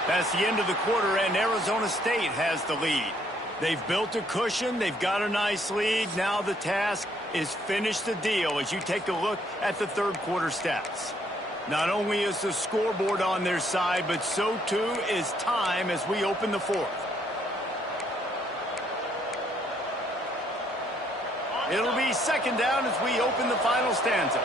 That's the end of the quarter, and Arizona State has the lead. They've built a cushion. They've got a nice lead. Now the task is finish the deal as you take a look at the 3rd quarter stats. Not only is the scoreboard on their side, but so too is time as we open the 4th. It'll be 2nd down as we open the final stanza.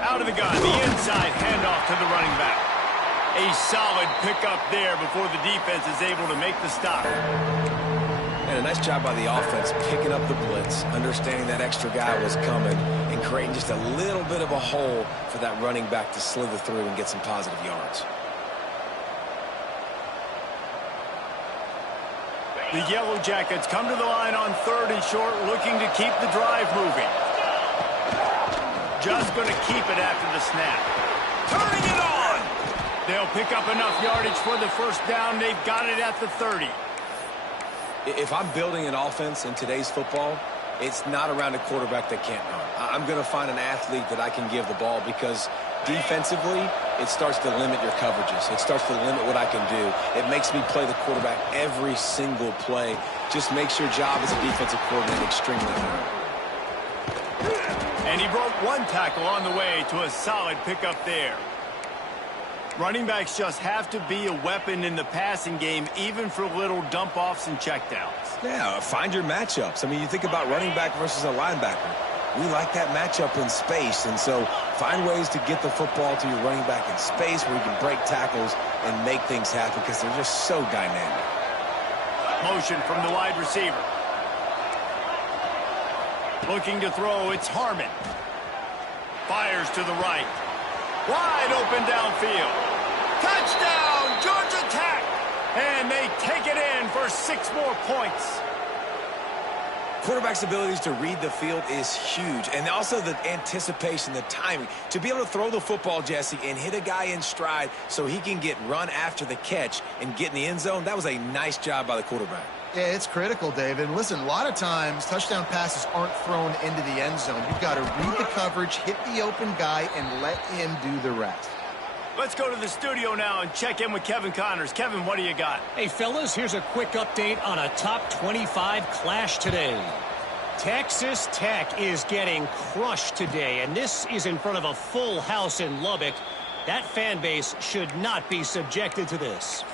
Out of the gun, the inside handoff to the running back. A solid pickup there before the defense is able to make the stop. And a nice job by the offense picking up the blitz, understanding that extra guy was coming, and creating just a little bit of a hole for that running back to slither through and get some positive yards. The Yellow Jackets come to the line on 3rd and short, looking to keep the drive moving. Just going to keep it after the snap. Turning it on! They'll pick up enough yardage for the 1st down. They've got it at the 30. If I'm building an offense in today's football, it's not around a quarterback that can't run. I'm going to find an athlete that I can give the ball because defensively, it starts to limit your coverages. It starts to limit what I can do. It makes me play the quarterback every single play. Just makes your job as a defensive coordinator extremely hard. And he broke one tackle on the way to a solid pickup there. Running backs just have to be a weapon in the passing game, even for little dump-offs and checkdowns. Yeah, find your matchups. I mean, you think about running back versus a linebacker. We like that matchup in space, and so find ways to get the football to your running back in space where you can break tackles and make things happen because they're just so dynamic. Motion from the wide receiver. Looking to throw, it's Harmon. Fires to the right. Wide open downfield. Touchdown, Georgia Tech! And they take it in for 6 more points. Quarterback's abilities to read the field is huge, and also the anticipation, the timing. To be able to throw the football, Jesse, and hit a guy in stride so he can get run after the catch and get in the end zone, that was a nice job by the quarterback. Yeah, it's critical, David. Listen, a lot of times touchdown passes aren't thrown into the end zone. You've got to read the coverage, hit the open guy, and let him do the rest. Let's go to the studio now and check in with Kevin Connors. Kevin, what do you got? Hey, fellas, here's a quick update on a top 25 clash today. Texas Tech is getting crushed today, and this is in front of a full house in Lubbock. That fan base should not be subjected to this.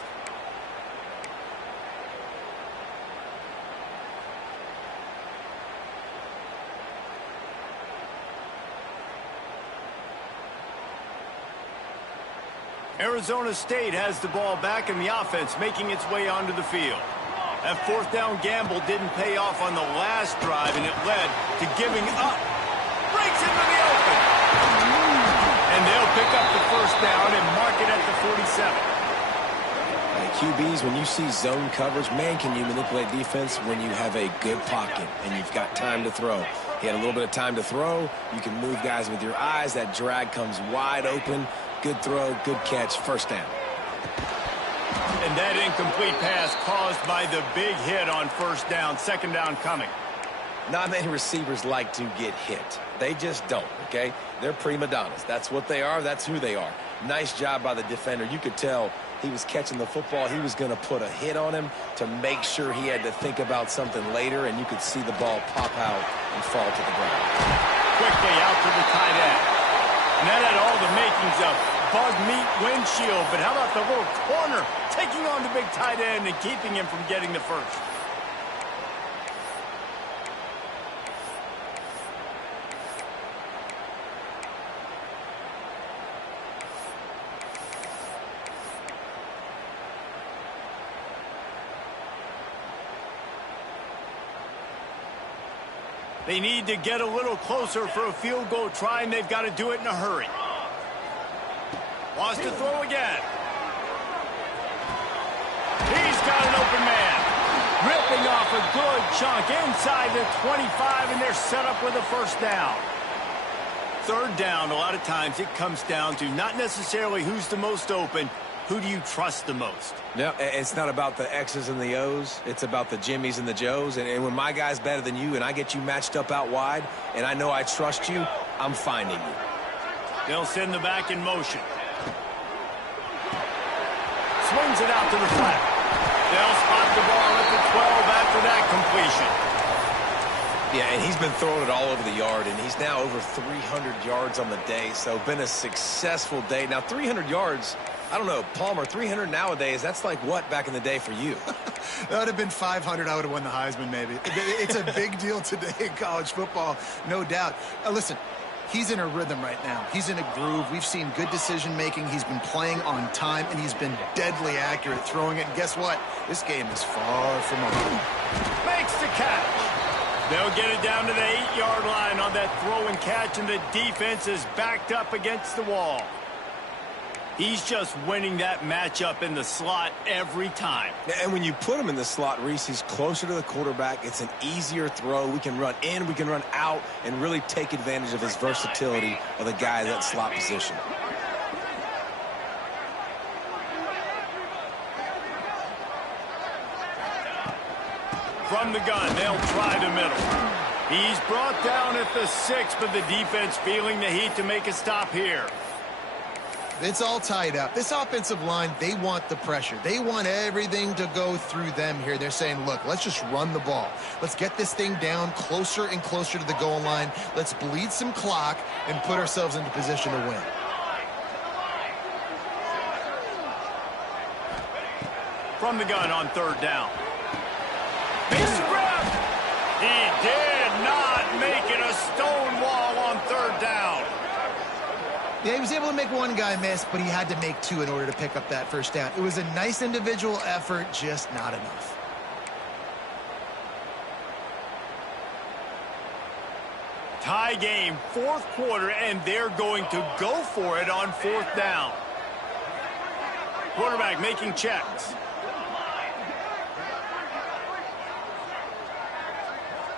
Arizona State has the ball back in the offense, making its way onto the field. That 4th down gamble didn't pay off on the last drive, and it led to giving up. Breaks into the open. And they'll pick up the 1st down and mark it at the 47. QBs, when you see zone coverage, man, can you manipulate defense when you have a good pocket and you've got time to throw. He had a little bit of time to throw. You can move guys with your eyes. That drag comes wide open. Good throw, good catch, 1st down. And that incomplete pass caused by the big hit on first down. Second down coming. Not many receivers like to get hit. They just don't, okay? They're prima donnas. That's what they are. That's who they are. Nice job by the defender. You could tell he was catching the football. He was going to put a hit on him to make sure he had to think about something later, and you could see the ball pop out and fall to the ground. Quickly out to the tight end. And that had all the makings of bug meat windshield, but how about the little corner taking on the big tight end and keeping him from getting the first? They need to get a little closer for a field goal try, and they've got to do it in a hurry. Wants to throw again. He's got an open man. Ripping off a good chunk inside the 25, and they're set up with a first down. Third down, a lot of times it comes down to not necessarily who's the most open, who do you trust the most? No, it's not about the X's and the O's. It's about the Jimmies and the Joes. And when my guy's better than you and I get you matched up out wide and I know I trust you, I'm finding you. They'll send the back in motion. Swings it out to the flat. They'll spot the ball at the 12 after that completion. Yeah, and he's been throwing it all over the yard, and he's now over 300 yards on the day, so been a successful day. Now, 300 yards, I don't know, Palmer, 300 nowadays, that's like what back in the day for you? That would have been 500. I would have won the Heisman, maybe. It's a big deal today in college football, no doubt. Listen, he's in a rhythm right now. He's in a groove. We've seen good decision-making. He's been playing on time, and he's been deadly accurate throwing it. And guess what? This game is far from over. Makes the catch. They'll get it down to the 8-yard line on that throw and catch, and the defense is backed up against the wall. He's just winning that matchup in the slot every time. And when you put him in the slot, Reese, he's closer to the quarterback. It's an easier throw. We can run in, we can run out, and really take advantage of his versatility of the guy in that slot position. From the gun, they'll try the middle. He's brought down at the 6, but the defense feeling the heat to make a stop here. It's all tied up. This offensive line, they want the pressure. They want everything to go through them here. They're saying, look, let's just run the ball. Let's get this thing down closer and closer to the goal line. Let's bleed some clock and put ourselves into position to win. From the gun on third down. Makes the grab. He did not make it a stone wall on third down. Yeah, he was able to make one guy miss, but he had to make two in order to pick up that first down. It was a nice individual effort, just not enough. Tie game, fourth quarter, and they're going to go for it on fourth down. Quarterback making checks.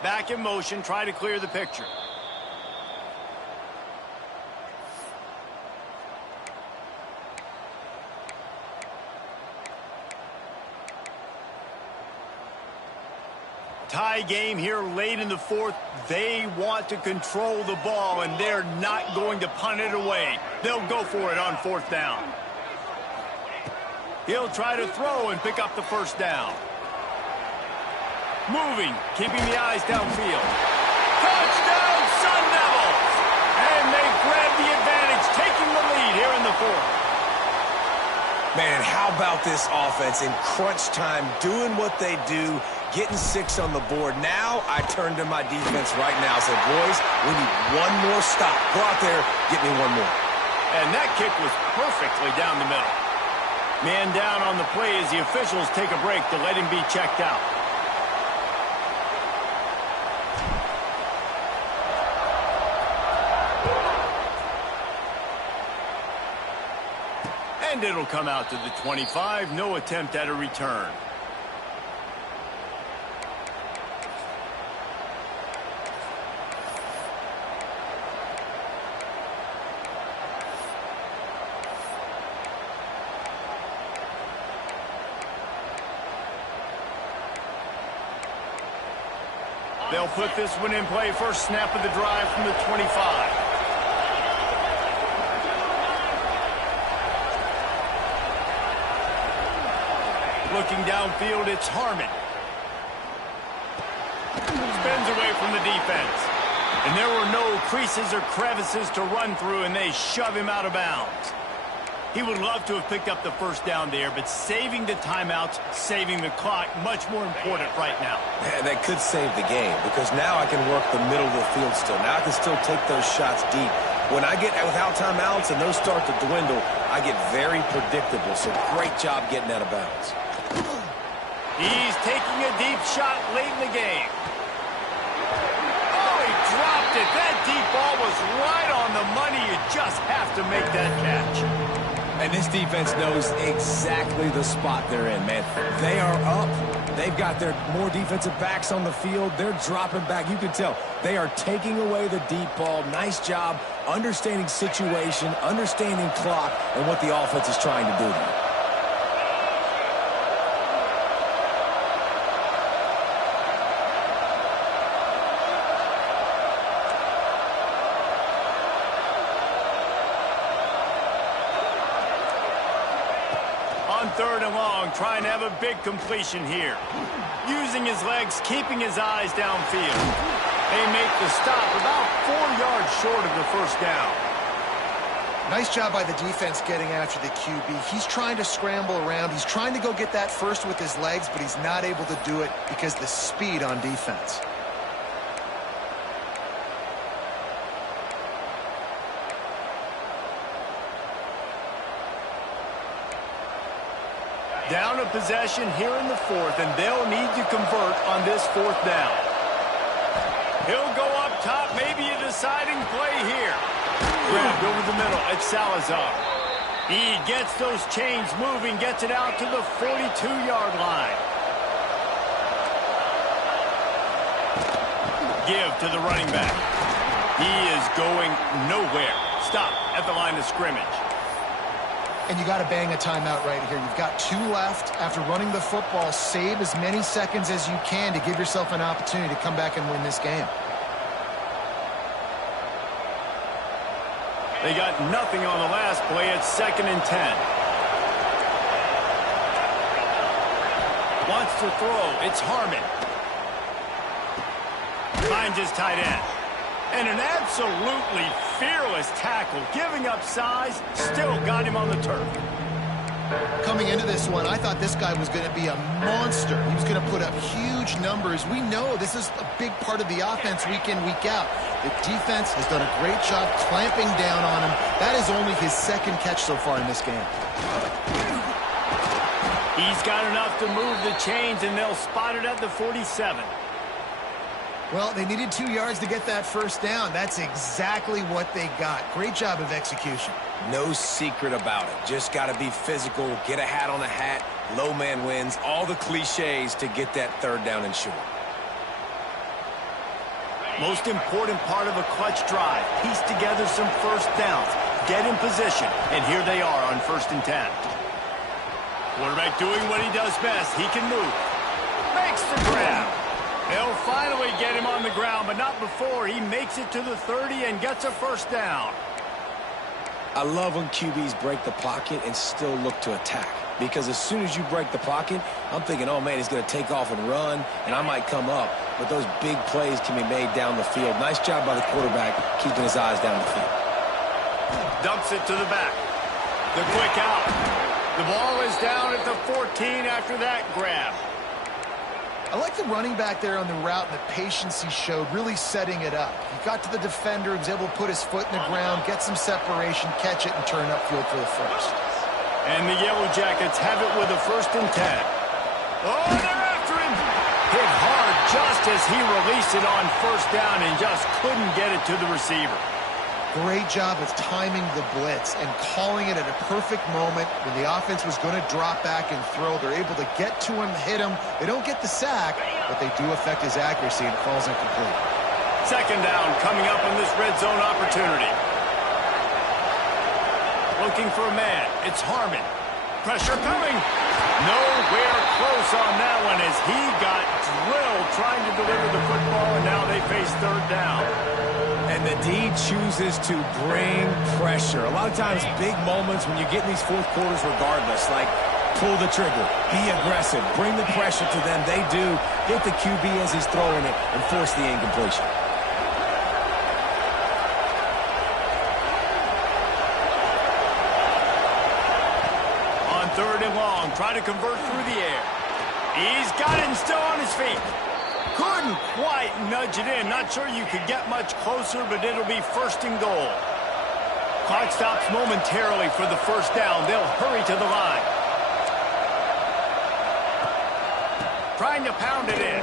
Back in motion, try to clear the picture. Tie game here late in the fourth. They want to control the ball, and they're not going to punt it away. They'll go for it on fourth down. He'll try to throw and pick up the first down. Moving, keeping the eyes downfield. Touchdown, Sun Devils! And they grab the advantage, taking the lead here in the fourth. Man, how about this offense in crunch time, doing what they do, getting 6 on the board. Now I turn to my defense right now. I said, boys, we need one more stop. Go out there, get me one more. And that kick was perfectly down the middle. Man down on the play as the officials take a break to let him be checked out. And it'll come out to the 25. No attempt at a return. They'll put this one in play. First snap of the drive from the 25. Looking downfield, it's Harmon. Spins away from the defense. And there were no creases or crevices to run through, and they shove him out of bounds. He would love to have picked up the first down there, but saving the timeouts, saving the clock, much more important right now. Man, that could save the game, because now I can work the middle of the field still. Now I can still take those shots deep. When I get without timeouts and those start to dwindle, I get very predictable. So great job getting out of bounds. He's taking a deep shot late in the game. Oh, he dropped it. That deep ball was right on the money. You just have to make that catch. And this defense knows exactly the spot they're in, man. They are up. They've got their more defensive backs on the field. They're dropping back. You can tell they are taking away the deep ball. Nice job understanding situation, understanding clock, and what the offense is trying to do to you. Third and long, trying to have a big completion here. Using his legs, keeping his eyes downfield. They make the stop about 4 yards short of the first down. Nice job by the defense getting after the QB. He's trying to scramble around. He's trying to go get that first with his legs, but he's not able to do it because of the speed on defense. Down a possession here in the fourth, and they'll need to convert on this fourth down. He'll go up top, maybe a deciding play here. Grabbed over the middle, it's Salazar. He gets those chains moving, gets it out to the 42-yard line. Give to the running back. He is going nowhere. Stop at the line of scrimmage. And you got to bang a timeout right here. You've got 2 left. After running the football, save as many seconds as you can to give yourself an opportunity to come back and win this game. They got nothing on the last play. It's 2nd and 10. Wants to throw. It's Harmon. Finds his tight end. And an absolutely fearless tackle. Giving up size, still got him on the turf. Coming into this one, I thought this guy was going to be a monster. He was going to put up huge numbers. We know this is a big part of the offense week in, week out. The defense has done a great job clamping down on him. That is only his 2nd catch so far in this game. He's got enough to move the chains, and they'll spot it at the 47. Well, they needed 2 yards to get that first down. That's exactly what they got. Great job of execution. No secret about it. Just got to be physical, get a hat on a hat, low man wins, all the cliches to get that 3rd down and short. Most important part of a clutch drive. Piece together some first downs. Get in position. And here they are on 1st and 10. Quarterback doing what he does best. He can move. Makes the grab. They'll finally get him on the ground, but not before he makes it to the 30 and gets a first down. I love when QBs break the pocket and still look to attack. Because as soon as you break the pocket, I'm thinking, oh, man, he's going to take off and run, and I might come up. But those big plays can be made down the field. Nice job by the quarterback keeping his eyes down the field. Dumps it to the back. The quick out. The ball is down at the 14 after that grab. I like the running back there on the route and the patience he showed, really setting it up. He got to the defender, he was able to put his foot in the ground, get some separation, catch it, and turn upfield for the first. And the Yellow Jackets have it with a 1st and 10. Oh, they're after him. Hit hard just as he released it on 1st down and just couldn't get it to the receiver. Great job of timing the blitz and calling it at a perfect moment when the offense was going to drop back and throw. They're able to get to him, hit him. They don't get the sack, but they do affect his accuracy and it falls incomplete. 2nd down coming up on this red zone opportunity. Looking for a man. It's Harmon. Pressure coming. Nowhere close on that one as he got drilled trying to deliver the football, and now they face third down. And the D chooses to bring pressure. A lot of times, big moments when you get in these fourth quarters regardless, like pull the trigger, be aggressive, bring the pressure to them. They do hit the QB as he's throwing it and force the incompletion. On third and long, trying to convert through the air. He's got it and still on his feet. Couldn't quite nudge it in. Not sure you could get much closer, but it'll be first and goal. Clock stops momentarily for the first down. They'll hurry to the line. Trying to pound it in.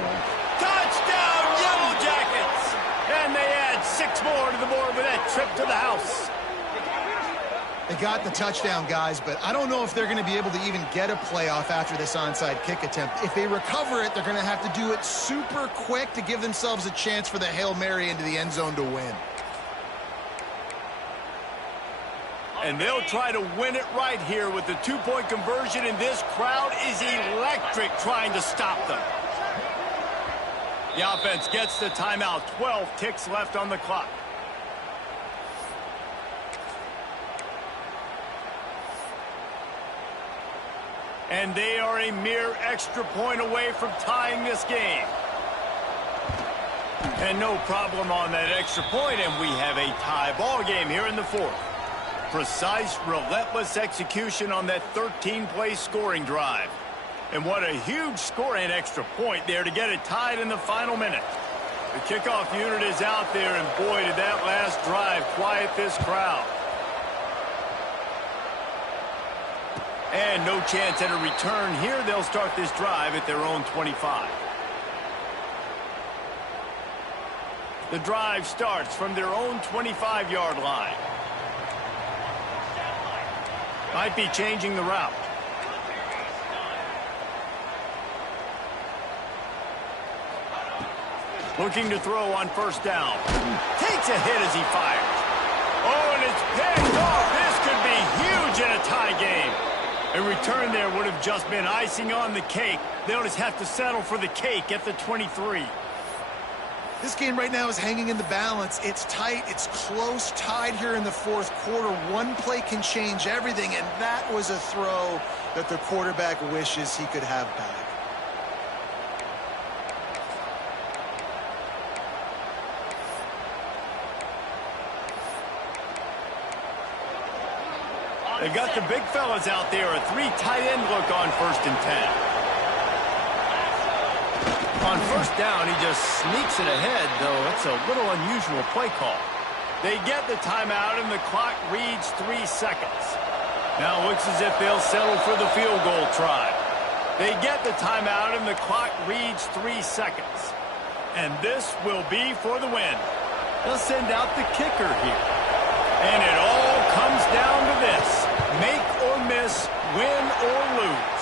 Touchdown, Yellow Jackets! And they add 6 more to the board with that trip to the house. They got the touchdown, guys, but I don't know if they're going to be able to even get a playoff after this onside kick attempt. If they recover it, they're going to have to do it super quick to give themselves a chance for the Hail Mary into the end zone to win. And they'll try to win it right here with the 2-point conversion, and this crowd is electric trying to stop them. The offense gets the timeout. 12 ticks left on the clock. And they are a mere extra point away from tying this game. And no problem on that extra point, and we have a tie ball game here in the fourth. Precise, relentless execution on that 13-play scoring drive. And what a huge score and extra point there to get it tied in the final minute. The kickoff unit is out there, and boy, did that last drive quiet this crowd. And no chance at a return here. They'll start this drive at their own 25. The drive starts from their own 25-yard line. Might be changing the route. Looking to throw on first down. Takes a hit as he fires. Oh, and it's picked off. This could be huge in a tie game. A return there would have just been icing on the cake. They'll just have to settle for the cake at the 23. This game right now is hanging in the balance. It's tight. It's close, tied here in the fourth quarter. One play can change everything, and that was a throw that the quarterback wishes he could have back. They've got the big fellas out there. A 3 tight end look on first and 10. On first down, he just sneaks it ahead, though it's a little unusual play call. They get the timeout, and the clock reads 3 seconds. Now it looks as if they'll settle for the field goal try. They get the timeout, and the clock reads 3 seconds. And this will be for the win. They'll send out the kicker here. And it all comes down to this. Make or miss, win or lose.